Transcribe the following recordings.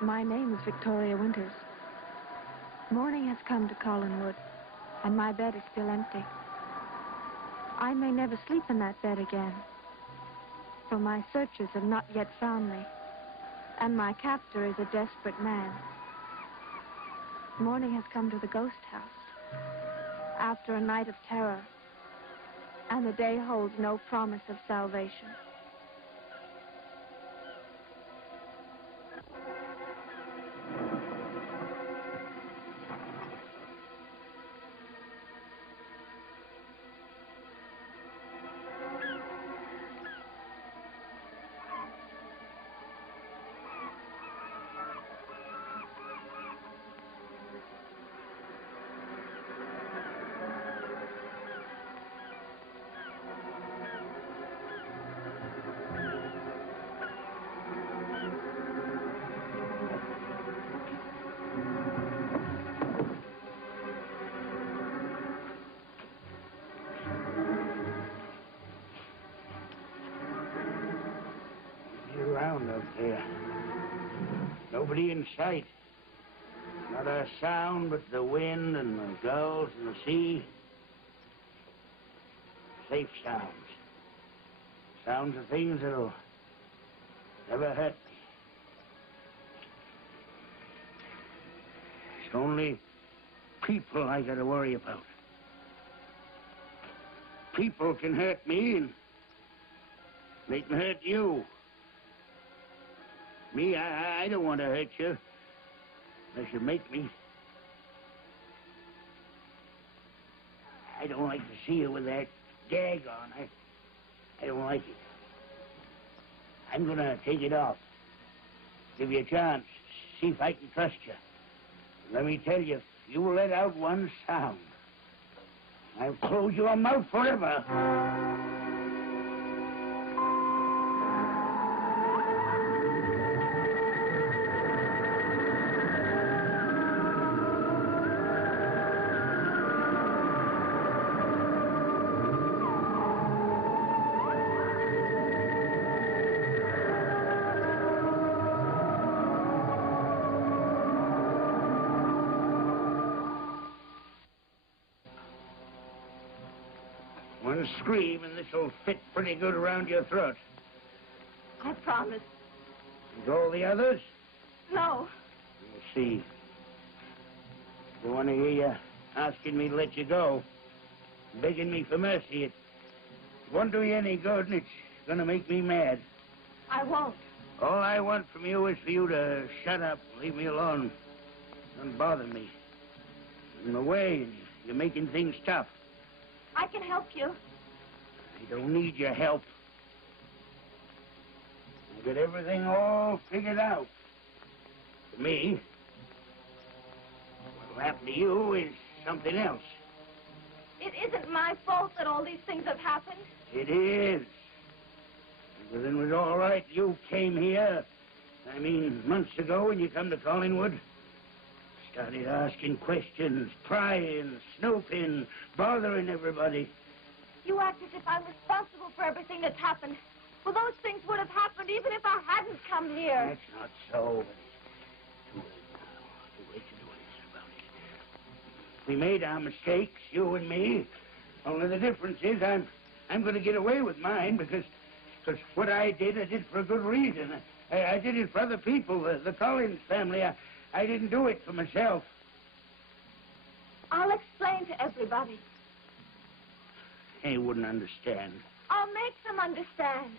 My name is Victoria Winters. Morning has come to Collinwood, and my bed is still empty. I may never sleep in that bed again, for my searchers have not yet found me, and my captor is a desperate man. Morning has come to the ghost house, after a night of terror, and the day holds no promise of salvation. Up there. Nobody in sight. Not a sound but the wind and the gulls and the sea. Safe sounds. Sounds of things that'll never hurt me. It's only people I gotta worry about. People can hurt me and they can hurt you. Me, I don't want to hurt you, unless you make me. I don't like to see you with that gag on. I don't like it. I'm going to take it off. Give you a chance. See if I can trust you. Let me tell you, if you let out one sound, I'll close your mouth forever. One scream and this'll fit pretty good around your throat. I promise. And all the others? No. You see. Don't want to hear you asking me to let you go. Begging me for mercy. It won't do you any good, and it's going to make me mad. I won't. All I want from you is for you to shut up and leave me alone. Don't bother me. I'm away, and you're making things tough. I can help you. I don't need your help. I got everything all figured out. For me, what'll happen to you is something else. It isn't my fault that all these things have happened. It is. Everything was all right. You came here, I mean, months ago when you come to Collingwood. Started asking questions, prying, snooping, bothering everybody. You act as if I'm responsible for everything that's happened. Well, those things would have happened even if I hadn't come here. That's not so. Too late now. Too late to do anything about it. We made our mistakes, you and me. Only the difference is I'm going to get away with mine because what I did for a good reason. I did it for other people, the Collins family. I didn't do it for myself. I'll explain to everybody. They wouldn't understand. I'll make them understand.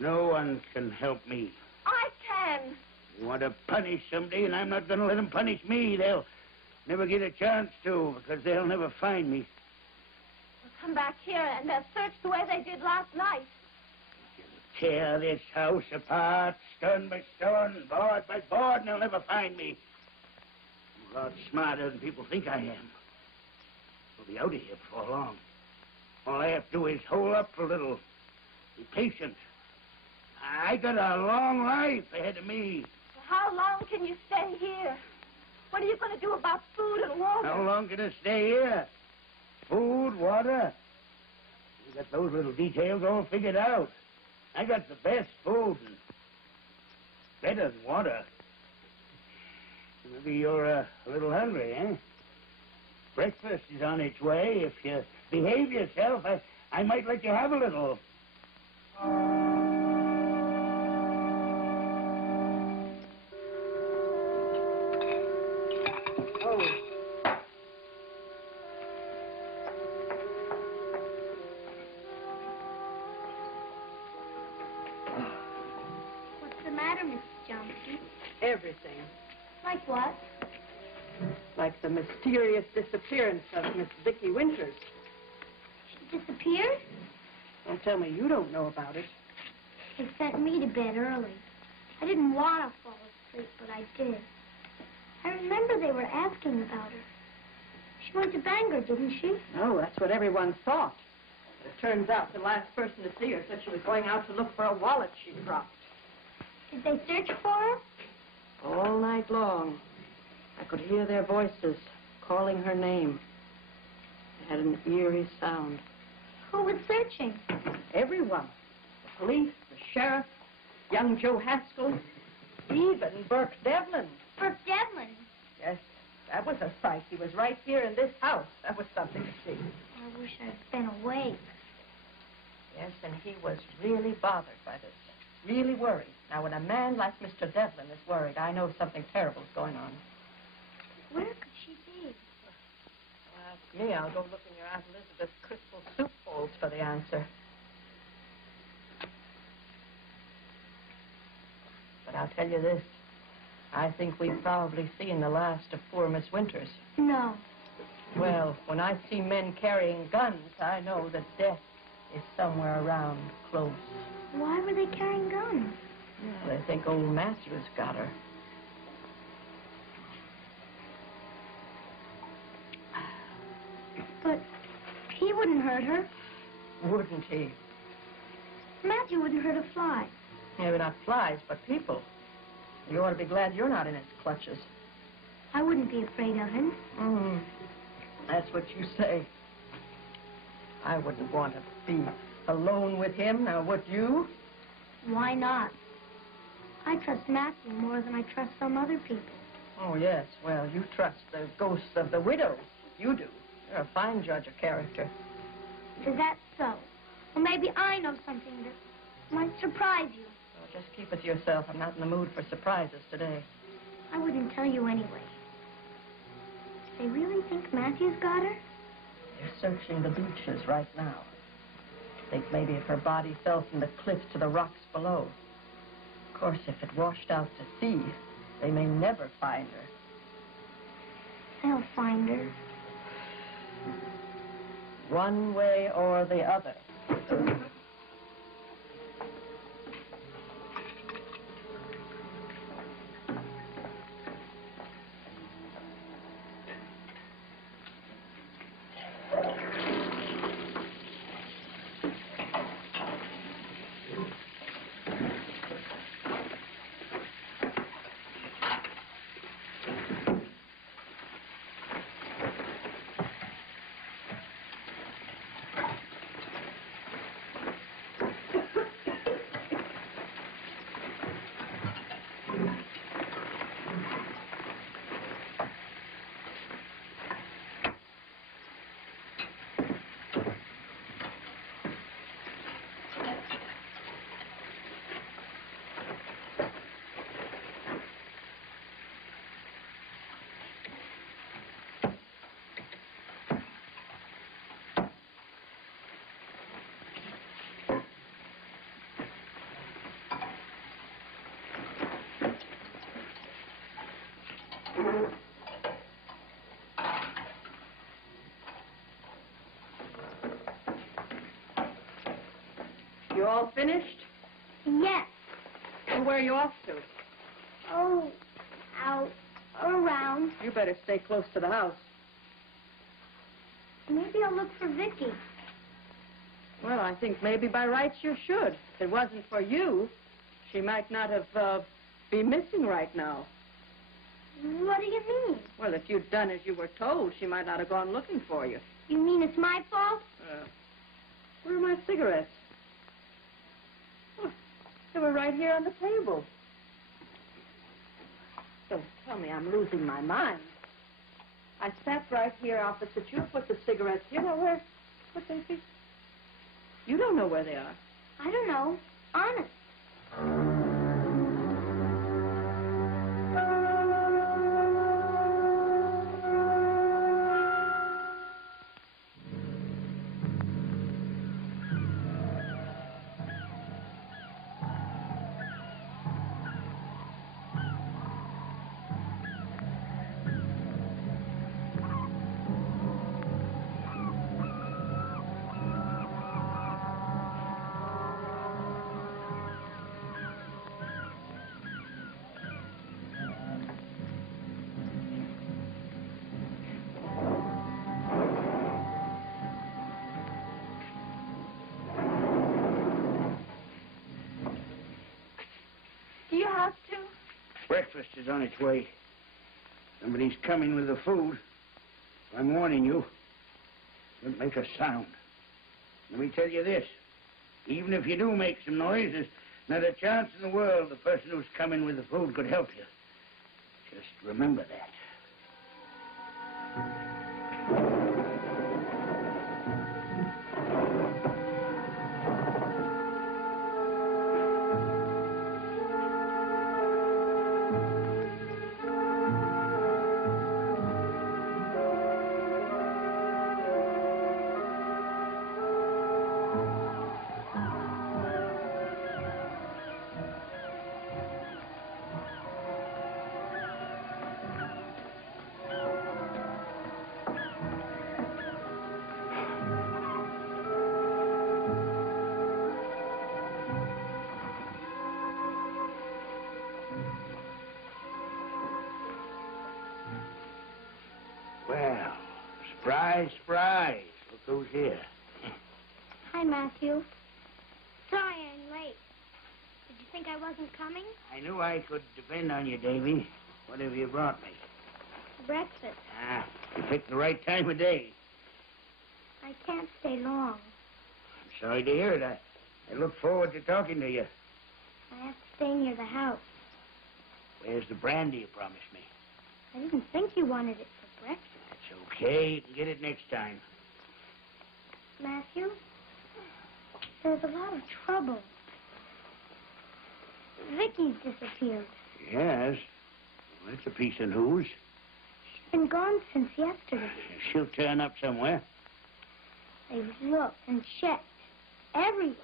No one can help me. I can. You want to punish somebody, and I'm not going to let them punish me. They'll never get a chance to, because they'll never find me. They'll come back here, and they'll search the way they did last night. Tear this house apart, stone by stone, board by board, and they'll never find me. I'm a lot smarter than people think I am. I'll be out of here before long. All I have to do is hold up for a little. Be patient. I got a long life ahead of me. How long can you stay here? What are you going to do about food and water? How long can I stay here? Food, water. You got those little details all figured out. I got the best food. better than water. Maybe you're a little hungry, eh? Breakfast is on its way. If you behave yourself, I might let you have a little. What's the matter, Mrs. Johnson? Everything. Like what? Like the mysterious disappearance of Miss Vicky Winters. She disappeared? Don't tell me you don't know about it. They sent me to bed early. I didn't want to fall asleep, but I did. I remember they were asking about her. She went to Bangor, didn't she? Oh, that's what everyone thought. It turns out the last person to see her said she was going out to look for a wallet she dropped. Did they search for her? All night long, I could hear their voices calling her name. It had an eerie sound. Who was searching? Everyone. The police, the sheriff, young Joe Haskell, even Burke Devlin. Burke Devlin. Yes, that was a sight. He was right here in this house. That was something to see. I wish I'd been awake. Yes, and he was really bothered by this. Really worried. Now, when a man like Mr. Devlin is worried, I know something terrible is going on. Where could she be? Ask me, I'll go look in your Aunt Elizabeth's crystal soup bowls for the answer. But I'll tell you this. I think we've probably seen the last of poor Miss Winters. No. Well, when I see men carrying guns, I know that death is somewhere around close. Why were they carrying guns? Well, they think old Matthew's got her. But he wouldn't hurt her. Wouldn't he? Matthew wouldn't hurt a fly. Maybe not flies, but people. You ought to be glad you're not in his clutches. I wouldn't be afraid of him. That's what you say. I wouldn't want to be alone with him, now would you? Why not? I trust Matthew more than I trust some other people. Oh, yes. Well, you trust the ghosts of the widows. You do. You're a fine judge of character. Is that so? Well, maybe I know something that might surprise you. Well, just keep it to yourself. I'm not in the mood for surprises today. I wouldn't tell you anyway. They really think Matthew's got her? They're searching the beaches right now. Think maybe if her body fell from the cliff to the rocks below. Of course, if it washed out to sea, they may never find her. They'll find her. One way or the other. You all finished? Yes. And where are you off to? Oh, out, around. You better stay close to the house. Maybe I'll look for Vicky. Well, I think maybe by rights you should. If it wasn't for you, she might not have be missing right now. What do you mean? Well, if you'd done as you were told, she might not have gone looking for you. You mean it's my fault? Where are my cigarettes? Oh, they were right here on the table. Don't tell me I'm losing my mind. I sat right here opposite you, put the cigarettes. You know where? What's in peace? You don't know where they are. I don't know. Honest. Do you have to? Breakfast is on its way. Somebody's coming with the food. I'm warning you. Don't make a sound. Let me tell you this. Even if you do make some noise, there's not a chance in the world the person who's coming with the food could help you. Just remember that. Well, surprise, surprise. Look who's here. Hi, Matthew. Sorry I'm late. Did you think I wasn't coming? I knew I could depend on you, Davy. What have you brought me? Breakfast. Ah, you picked the right time of day. I can't stay long. I'm sorry to hear it. I look forward to talking to you. I have to stay near the house. Where's the brandy you promised me? I didn't think you wanted it for breakfast. That's okay. You can get it next time. Matthew, there's a lot of trouble. Vicky's disappeared. Yes. Well, that's a piece of news. She's been gone since yesterday. She'll turn up somewhere. They've looked and checked everywhere.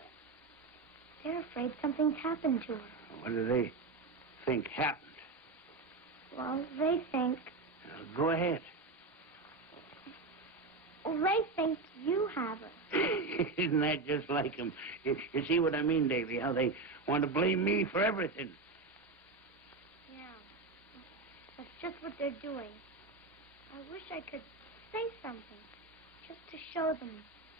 They're afraid something's happened to her. What do they think happened? Well, they think... Go ahead. They think you have her. Isn't that just like them? You see what I mean, Davy, how they want to blame me for everything. Yeah. That's just what they're doing. I wish I could say something, just to show them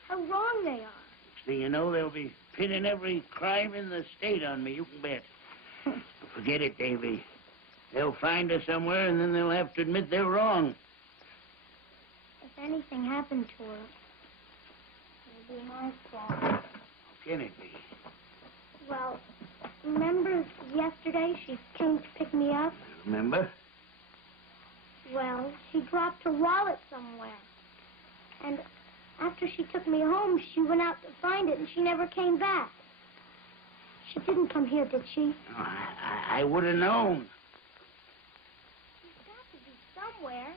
how wrong they are. Next thing you know, they'll be pinning every crime in the state on me, you can bet. Forget it, Davy. They'll find her somewhere, and then they'll have to admit they're wrong. If anything happened to her, it would be my fault. How can it be? Well, remember yesterday she came to pick me up? Remember? Well, she dropped her wallet somewhere. And after she took me home, she went out to find it, and she never came back. She didn't come here, did she? Oh, I would have known. She's got to be somewhere.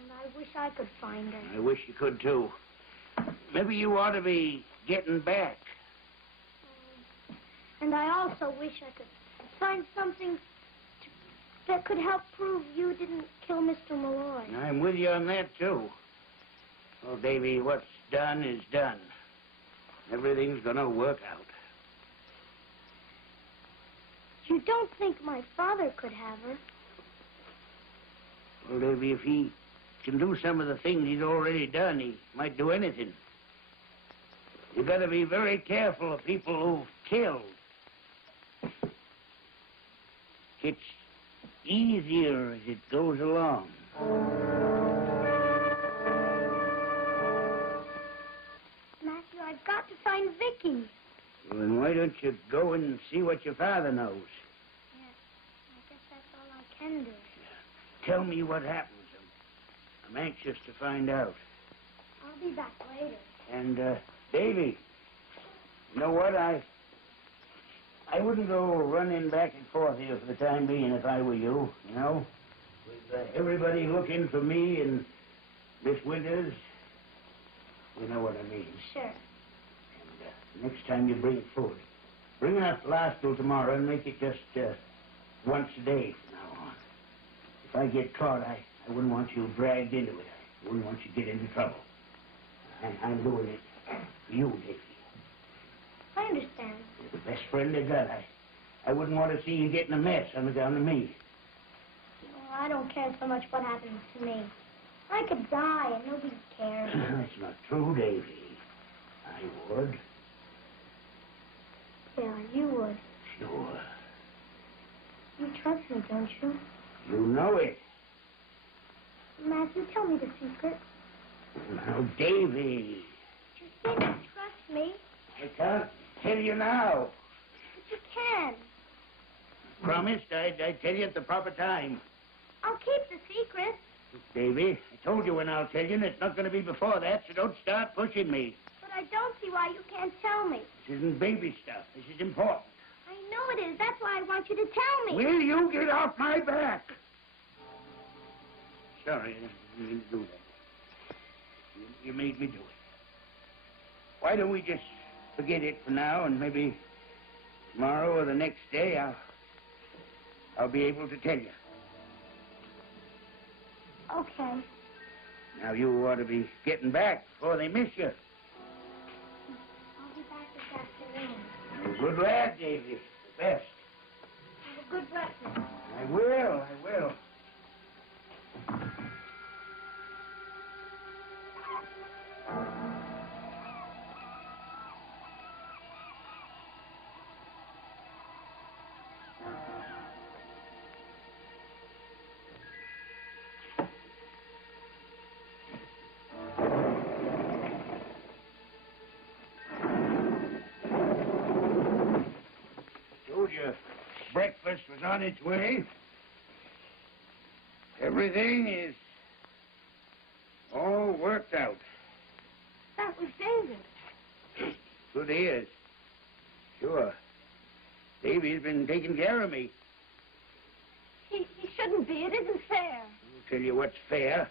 And I wish I could find her. I wish you could, too. Maybe you ought to be getting back. And I also wish I could find something that could help prove you didn't kill Mr. Malloy. I'm with you on that, too. Well, Davy, what's done is done. Everything's gonna work out. You don't think my father could have her? Well, Davy, if he can do some of the things he's already done, he might do anything. You gotta be very careful of people who've killed. It's easier as it goes along. Matthew, I've got to find Vicky. Well, then why don't you go and see what your father knows? tell me what happens. I'm anxious to find out. I'll be back later. And, Davy, you know what? I wouldn't go running back and forth here for the time being if I were you, you know? With everybody looking for me and Miss Winters, you know what I mean. Sure. And next time you bring food, bring enough to last till tomorrow and make it just once a day from now on. If I get caught, I wouldn't want you dragged into it. I wouldn't want you to get into trouble. I'm doing it for you, Davy. I understand. You're the best friend I got. I wouldn't want to see you get in a mess on the down to me. Oh, I don't care so much what happens to me. I could die and nobody cares. That's not true, Davy. I would. Yeah, you would. Sure. You trust me, don't you? You know it. Matthew, tell me the secret. Now, Davy. You say you trust me. I can't tell you now. But you can. Promised I'd tell you at the proper time. I'll keep the secret. Davy, I told you when I'll tell you, and it's not going to be before that, so don't start pushing me. But I don't see why you can't tell me. This isn't baby stuff. This is important. I know it is. That's why I want you to tell me. Will you get off my back? Sorry, I didn't mean to do that. You made me do it. Why don't we just forget it for now, and maybe tomorrow or the next day I'll be able to tell you. Okay. Now, you ought to be getting back before they miss you. I'll be back this afternoon. You're a good lad, Davy. The best. Have a good breakfast. I will. Told you breakfast was on its way. Everything is all worked out. That was David. Good ears. Sure. Davy's been taking care of me. He shouldn't be. It isn't fair. I'll tell you what's fair.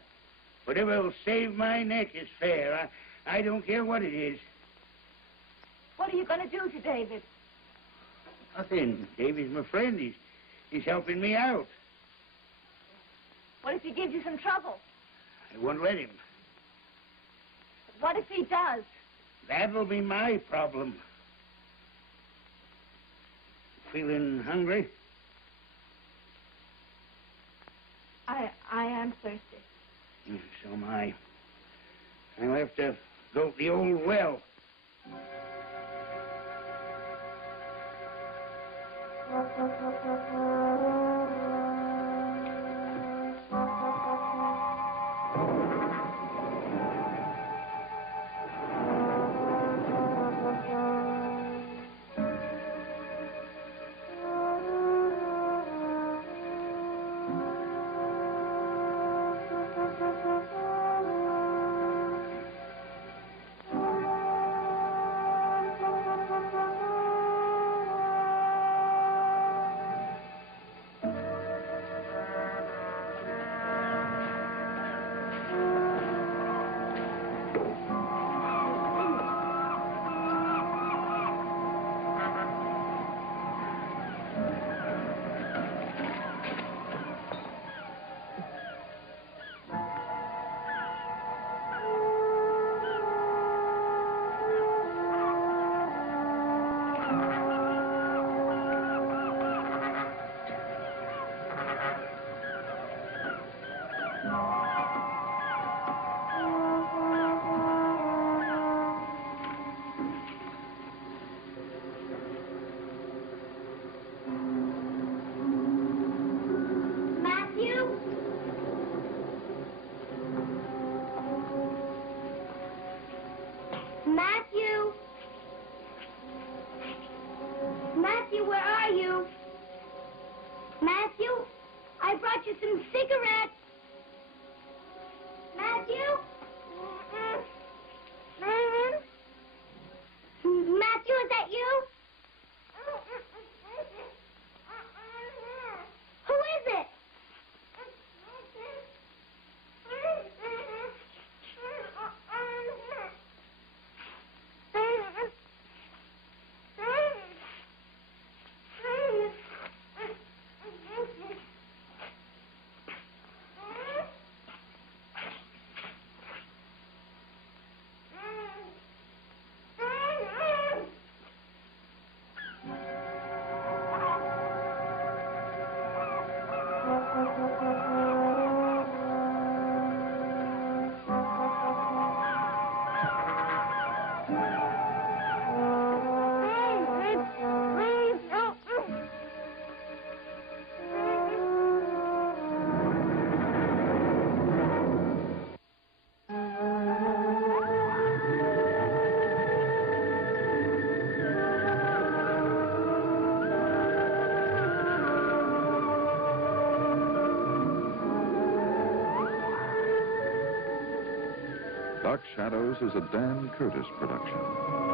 Whatever will save my neck is fair. I don't care what it is. What are you going to do to David? Nothing. Davy's my friend. He's helping me out. What if he gives you some trouble? I won't let him. But what if he does? That'll be my problem. Feeling hungry? I am thirsty. So am I. I'll have to go to the old well. Matthew! Matthew, where are you? Matthew, I brought you some cigarettes. Dark Shadows is a Dan Curtis production.